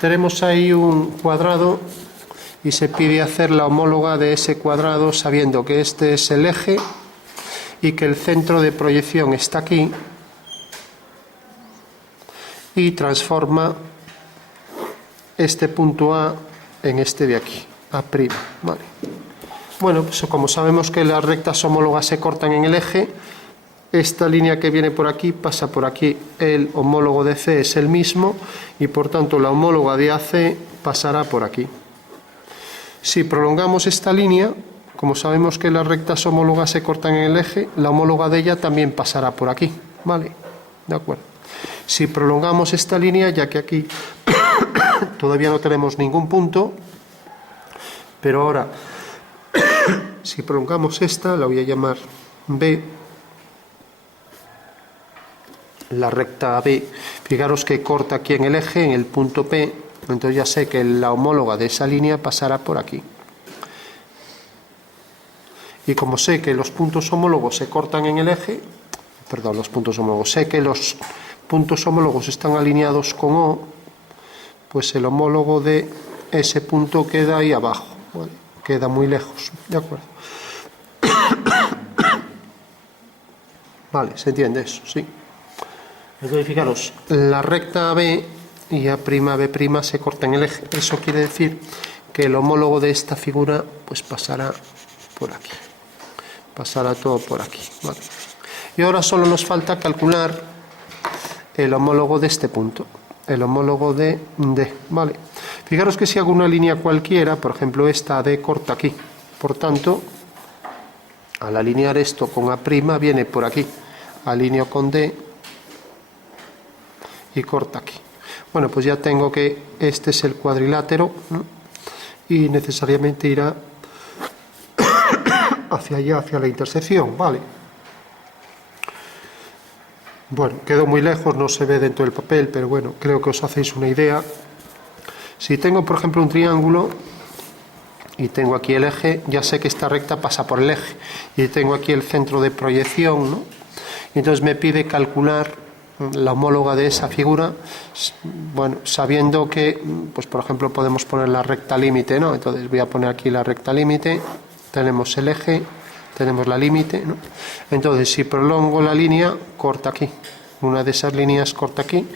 Tenemos ahí un cuadrado y se pide hacer la homóloga de ese cuadrado sabiendo que este es el eje y que el centro de proyección está aquí, y transforma este punto A en este de aquí, A'. Vale. Bueno, pues como sabemos que las rectas homólogas se cortan en el eje, esta línea que viene por aquí pasa por aquí. El homólogo de C es el mismo y por tanto la homóloga de AC pasará por aquí. Si prolongamos esta línea, como sabemos que las rectas homólogas se cortan en el eje, la homóloga de ella también pasará por aquí. ¿Vale? De acuerdo. Si prolongamos esta línea, ya que aquí todavía no tenemos ningún punto, pero ahora si prolongamos esta, la voy a llamar B, la recta B, fijaros que corta aquí en el eje, en el punto P, entonces ya sé que la homóloga de esa línea pasará por aquí. Y como sé que los puntos homólogos se cortan en el eje, perdón, los puntos homólogos, sé que los puntos homólogos están alineados con O, pues el homólogo de ese punto queda ahí abajo, ¿vale? Queda muy lejos, ¿de acuerdo? Vale, ¿se entiende eso? Sí. Entonces, fijaros, la recta B y A'B' se corta en el eje. Eso quiere decir que el homólogo de esta figura pues pasará por aquí. Pasará todo por aquí. Vale. Y ahora solo nos falta calcular el homólogo de este punto. El homólogo de D. Vale. Fijaros que si hago una línea cualquiera, por ejemplo esta D corta aquí. Por tanto, al alinear esto con A' viene por aquí. Alineo con D y corta aquí. Bueno, pues ya tengo que este es el cuadrilátero, ¿no? Y necesariamente irá hacia allá, hacia la intersección, ¿vale? Bueno, quedó muy lejos, no se ve dentro del papel, pero bueno, creo que os hacéis una idea. Si tengo, por ejemplo, un triángulo y tengo aquí el eje, ya sé que esta recta pasa por el eje, y tengo aquí el centro de proyección, ¿no? Y entonces me pide calcular la homóloga de esa figura, bueno, sabiendo que, pues por ejemplo, podemos poner la recta límite, ¿no? Entonces voy a poner aquí la recta límite, tenemos el eje, tenemos la límite, ¿no? Entonces, si prolongo la línea, corta aquí. Una de esas líneas corta aquí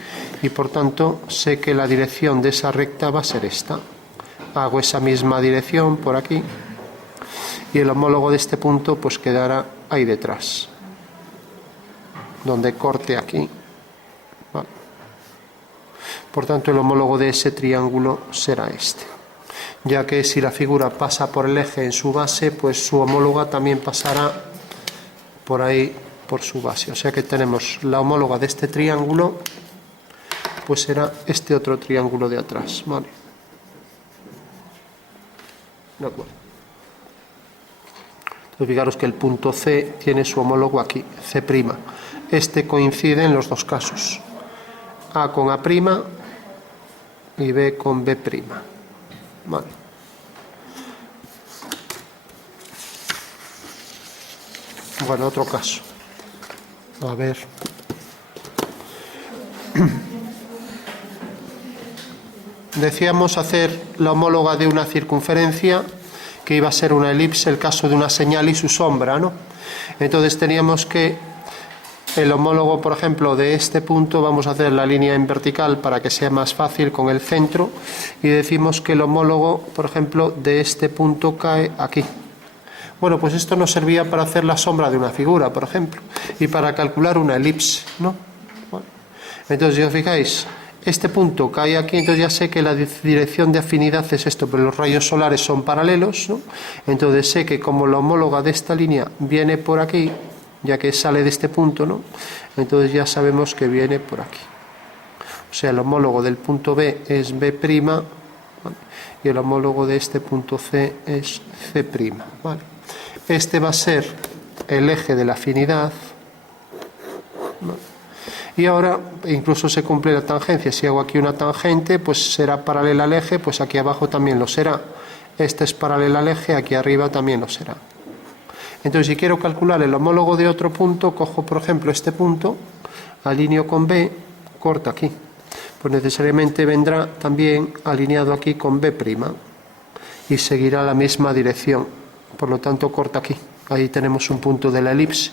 y por tanto sé que la dirección de esa recta va a ser esta. Hago esa misma dirección por aquí y el homólogo de este punto pues quedará ahí detrás, donde corte aquí. Vale. Por tanto, el homólogo de ese triángulo será este. Ya que si la figura pasa por el eje en su base, pues su homóloga también pasará por ahí, por su base. O sea que tenemos la homóloga de este triángulo, pues será este otro triángulo de atrás. Vale. De acuerdo. Entonces, fijaros que el punto C tiene su homólogo aquí, C'. Este coincide en los dos casos. A con A' y B con B'. Vale. Bueno, otro caso. A ver. Decíamos hacer la homóloga de una circunferencia, que iba a ser una elipse, el caso de una señal y su sombra, ¿no? Entonces teníamos que el homólogo, por ejemplo, de este punto, vamos a hacer la línea en vertical para que sea más fácil con el centro, y decimos que el homólogo, por ejemplo, de este punto cae aquí. Bueno, pues esto nos servía para hacer la sombra de una figura, por ejemplo, y para calcular una elipse, ¿no? Bueno, entonces, si os fijáis, este punto cae aquí, entonces ya sé que la dirección de afinidad es esto, pero los rayos solares son paralelos, ¿no? Entonces sé que como la homóloga de esta línea viene por aquí, ya que sale de este punto, ¿no? Entonces ya sabemos que viene por aquí. O sea, el homólogo del punto B es B', ¿vale? Y el homólogo de este punto C es C', ¿vale? Este va a ser el eje de la afinidad, ¿vale? Y ahora incluso se cumple la tangencia. Si hago aquí una tangente, pues será paralela al eje, pues aquí abajo también lo será. Este es paralela al eje, aquí arriba también lo será. Entonces, si quiero calcular el homólogo de otro punto, cojo, por ejemplo, este punto, alineo con B, corto aquí. pues necesariamente vendrá también alineado aquí con B' y seguirá la misma dirección, por lo tanto corta aquí. Ahí tenemos un punto de la elipse.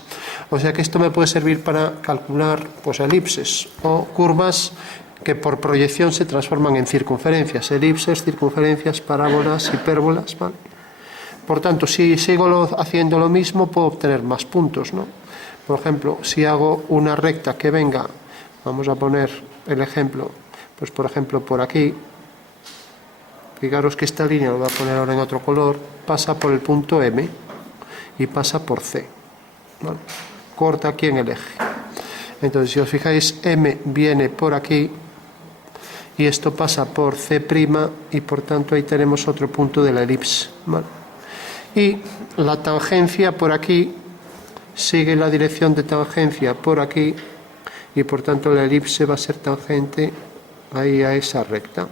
O sea que esto me puede servir para calcular pues elipses o curvas que por proyección se transforman en circunferencias, elipses, circunferencias, parábolas, hipérbolas, ¿vale? Por tanto, si sigo haciendo lo mismo, puedo obtener más puntos, ¿no? Por ejemplo, si hago una recta que venga, vamos a poner el ejemplo, pues por ejemplo por aquí, fijaros que esta línea, lo voy a poner ahora en otro color, pasa por el punto M y pasa por C, ¿vale? Corta aquí en el eje. Entonces, si os fijáis, M viene por aquí y esto pasa por C' y por tanto ahí tenemos otro punto de la elipse, ¿vale? Y la tangencia por aquí sigue la dirección de tangencia por aquí y por tanto la elipse va a ser tangente ahí a esa recta.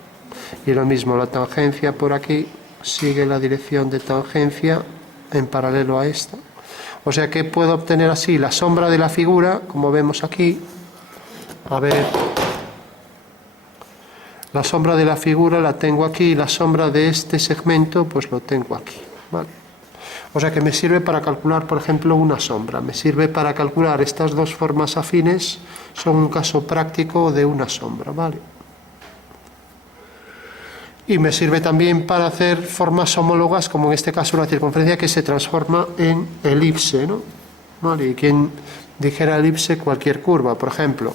Y lo mismo, la tangencia por aquí sigue la dirección de tangencia en paralelo a esta. O sea que puedo obtener así la sombra de la figura, como vemos aquí. A ver, la sombra de la figura la tengo aquí y la sombra de este segmento pues lo tengo aquí, ¿vale? O sea que me sirve para calcular, por ejemplo, una sombra. Me sirve para calcular estas dos formas afines, son un caso práctico de una sombra, ¿vale? Y me sirve también para hacer formas homólogas, como en este caso una circunferencia que se transforma en elipse, ¿no? ¿Vale? Y quien dijera elipse, cualquier curva, por ejemplo.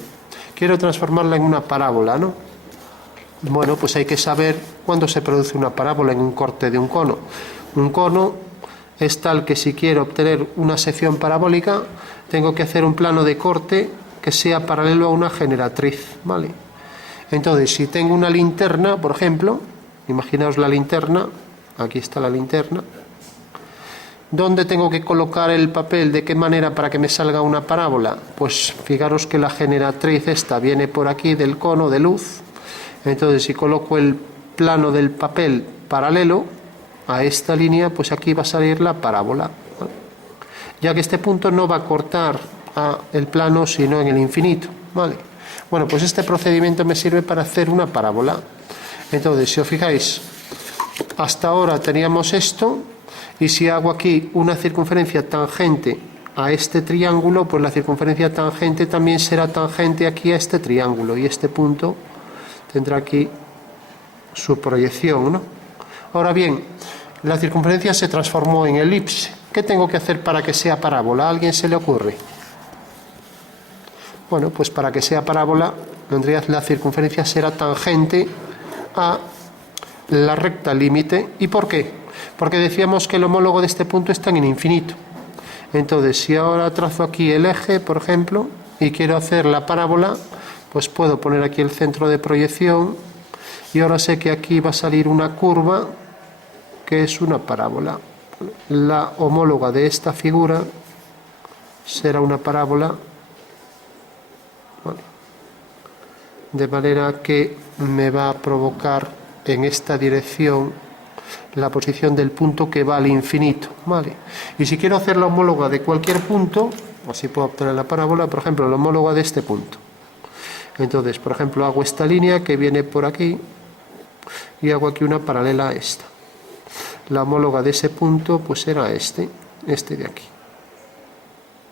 Quiero transformarla en una parábola, ¿no? Bueno, pues hay que saber cuándo se produce una parábola en un corte de un cono. Un cono es tal que si quiero obtener una sección parabólica, tengo que hacer un plano de corte que sea paralelo a una generatriz, ¿vale? Entonces, si tengo una linterna, por ejemplo, imaginaos la linterna, aquí está la linterna, ¿dónde tengo que colocar el papel? ¿De qué manera para que me salga una parábola? Pues fijaros que la generatriz esta viene por aquí del cono de luz, entonces si coloco el plano del papel paralelo a esta línea, pues aquí va a salir la parábola, ¿vale? Ya que este punto no va a cortar el plano sino en el infinito, ¿vale? Bueno, pues este procedimiento me sirve para hacer una parábola. Entonces, si os fijáis, hasta ahora teníamos esto, y si hago aquí una circunferencia tangente a este triángulo, pues la circunferencia tangente también será tangente aquí a este triángulo, y este punto tendrá aquí su proyección, ¿no? Ahora bien, la circunferencia se transformó en elipse. ¿Qué tengo que hacer para que sea parábola? ¿A alguien se le ocurre? Bueno, pues para que sea parábola, la circunferencia será tangente a la recta límite. ¿Y por qué? Porque decíamos que el homólogo de este punto está en el infinito. Entonces, si ahora trazo aquí el eje, por ejemplo, y quiero hacer la parábola, pues puedo poner aquí el centro de proyección, y ahora sé que aquí va a salir una curva que es una parábola. La homóloga de esta figura será una parábola, ¿vale? De manera que me va a provocar en esta dirección la posición del punto que va al infinito, ¿vale? Y si quiero hacer la homóloga de cualquier punto, así puedo obtener la parábola, por ejemplo, la homóloga de este punto. Entonces, por ejemplo, hago esta línea que viene por aquí y hago aquí una paralela a esta. La homóloga de ese punto pues será este de aquí.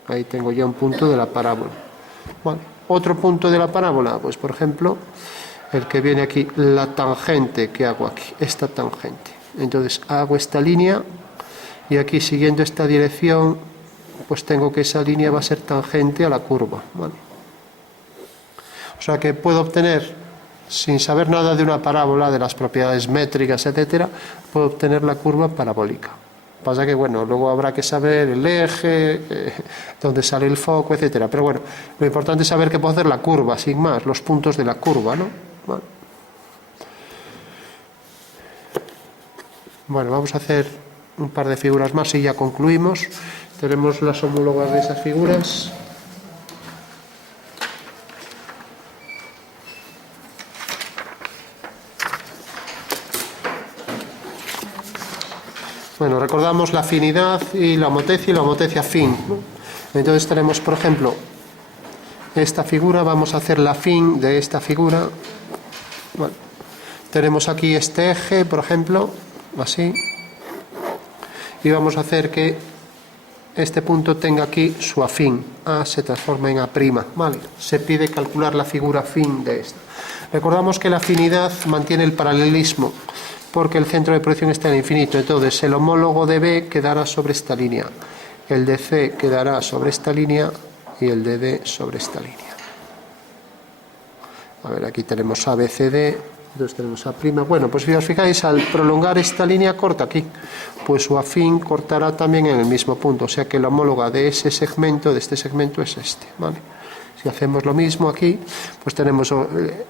Ahí tengo ya un punto de la parábola. Bueno, otro punto de la parábola, pues por ejemplo, el que viene aquí, la tangente que hago aquí, esta tangente. Entonces hago esta línea y aquí siguiendo esta dirección, pues tengo que esa línea va a ser tangente a la curva, ¿vale? O sea que puedo obtener, sin saber nada de una parábola, de las propiedades métricas, etcétera, puedo obtener la curva parabólica. Pasa que, bueno, luego habrá que saber el eje, dónde sale el foco, etcétera. Pero bueno, lo importante es saber que puedo hacer la curva, sin más, los puntos de la curva, ¿no? Bueno, vamos a hacer un par de figuras más y ya concluimos. Tenemos las homólogas de esas figuras. Bueno, recordamos la afinidad y la homotecia afín, ¿no? Entonces tenemos, por ejemplo, esta figura, vamos a hacer la afín de esta figura, Bueno, tenemos aquí este eje, por ejemplo, así, y vamos a hacer que este punto tenga aquí su afín. A se transforma en A', ¿vale? Se pide calcular la figura afín de esta. Recordamos que la afinidad mantiene el paralelismo, porque el centro de proyección está en el infinito. Entonces, el homólogo de B quedará sobre esta línea, el de C quedará sobre esta línea y el de D sobre esta línea. A ver, aquí tenemos A, B, C, D. Entonces tenemos A'. Bueno, pues si os fijáis, al prolongar esta línea corta aquí, pues su afín cortará también en el mismo punto. O sea que la homóloga de ese segmento, de este segmento, es este, ¿vale? Si hacemos lo mismo aquí, pues tenemos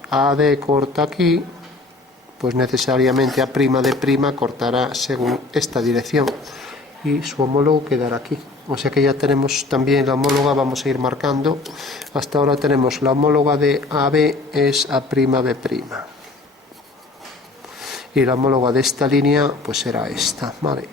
AD corta aquí, pues necesariamente A' de' cortará según esta dirección. Y su homólogo quedará aquí. O sea que ya tenemos también la homóloga, vamos a ir marcando. Hasta ahora tenemos la homóloga de AB es A'B'. Y la homóloga de esta línea pues será esta, ¿vale?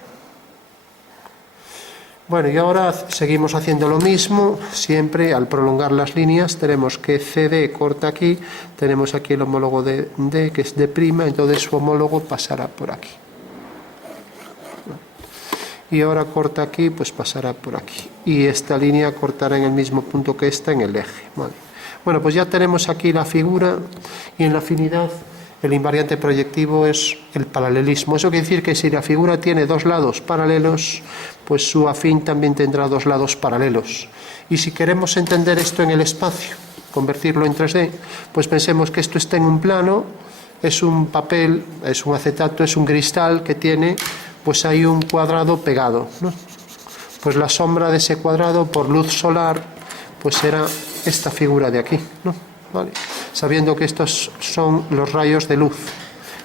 Bueno, y ahora seguimos haciendo lo mismo. Siempre al prolongar las líneas tenemos que CD corta aquí, tenemos aquí el homólogo de D que es D', entonces su homólogo pasará por aquí. Y ahora corta aquí, pues pasará por aquí. Y esta línea cortará en el mismo punto que esta en el eje, ¿vale? Bueno, pues ya tenemos aquí la figura, y en la afinidad el invariante proyectivo es el paralelismo. Eso quiere decir que si la figura tiene dos lados paralelos, pues su afín también tendrá dos lados paralelos. Y si queremos entender esto en el espacio, convertirlo en 3D, pues pensemos que esto está en un plano, es un papel, es un acetato, es un cristal que tiene, pues hay un cuadrado pegado, ¿no? Pues la sombra de ese cuadrado por luz solar, pues será esta figura de aquí, ¿no? ¿Vale? Sabiendo que estos son los rayos de luz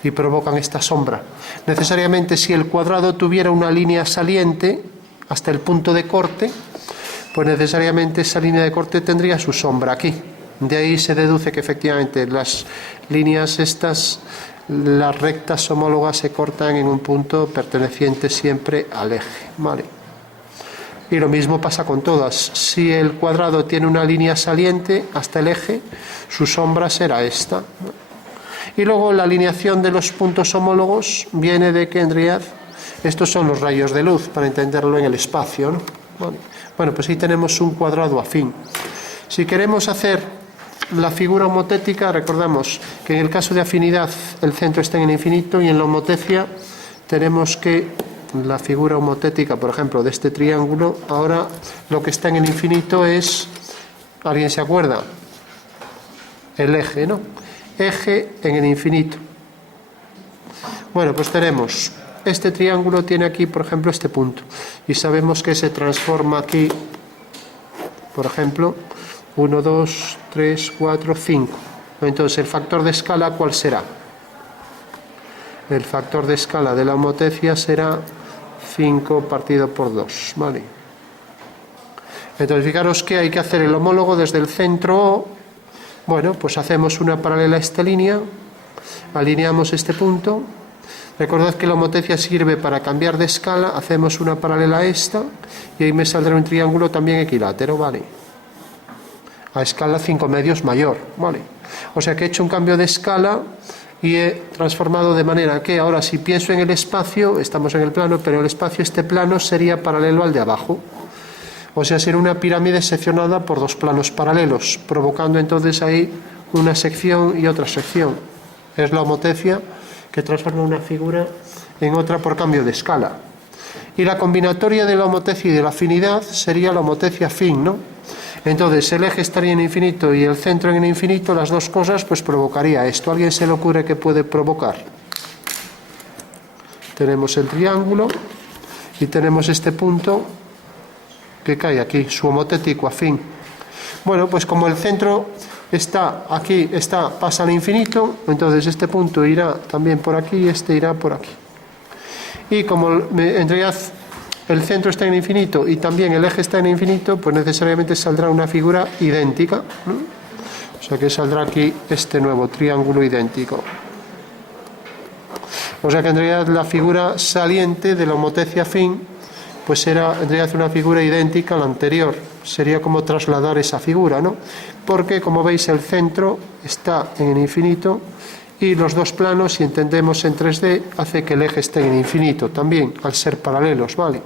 y provocan esta sombra. Necesariamente, si el cuadrado tuviera una línea saliente hasta el punto de corte, pues necesariamente esa línea de corte tendría su sombra aquí. De ahí se deduce que efectivamente las líneas estas, las rectas homólogas, se cortan en un punto perteneciente siempre al eje, ¿vale? Y lo mismo pasa con todas. Si el cuadrado tiene una línea saliente hasta el eje, su sombra será esta. Y luego la alineación de los puntos homólogos viene de que en realidad estos son los rayos de luz, para entenderlo en el espacio, ¿no? Vale. Bueno, pues ahí tenemos un cuadrado afín. Si queremos hacer la figura homotética, recordamos que en el caso de afinidad el centro está en el infinito, y en la homotecia tenemos que la figura homotética, por ejemplo, de este triángulo, ahora lo que está en el infinito es, ¿alguien se acuerda? El eje, ¿no? Eje en el infinito. Bueno, pues tenemos, este triángulo tiene aquí, por ejemplo, este punto, y sabemos que se transforma aquí, por ejemplo, 1, 2, 3, 4, 5. Entonces, ¿el factor de escala cuál será? El factor de escala de la homotecia será 5 partido por 2, ¿vale? Entonces, fijaros que hay que hacer el homólogo desde el centro O. Bueno, pues hacemos una paralela a esta línea, alineamos este punto. Recordad que la homotecia sirve para cambiar de escala, hacemos una paralela a esta, y ahí me saldrá un triángulo también equilátero, ¿vale? A escala 5 medios mayor, ¿vale? O sea que he hecho un cambio de escala y he transformado de manera que ahora, si pienso en el espacio, estamos en el plano, pero el espacio, este plano, sería paralelo al de abajo. O sea, sería una pirámide seccionada por dos planos paralelos, provocando entonces ahí una sección y otra sección. Es la homotecia que transforma una figura en otra por cambio de escala. Y la combinatoria de la homotecia y de la afinidad sería la homotecia afín, ¿no? Entonces, el eje estaría en infinito y el centro en el infinito, las dos cosas, pues provocaría esto. ¿A alguien se le ocurre que puede provocar? Tenemos el triángulo y tenemos este punto que cae aquí, su homotético afín. Bueno, pues como el centro está aquí, pasa al infinito, entonces este punto irá también por aquí y este irá por aquí. Y como en realidad el centro está en el infinito y también el eje está en el infinito, pues necesariamente saldrá una figura idéntica, ¿no? O sea que saldrá aquí este nuevo triángulo idéntico. O sea que en realidad la figura saliente de la homotecia afín, pues será en realidad una figura idéntica a la anterior. Sería como trasladar esa figura, ¿no? Porque, como veis, el centro está en el infinito Y los dos planos, si entendemos en 3D, hace que el eje esté en infinito también, al ser paralelos, ¿vale?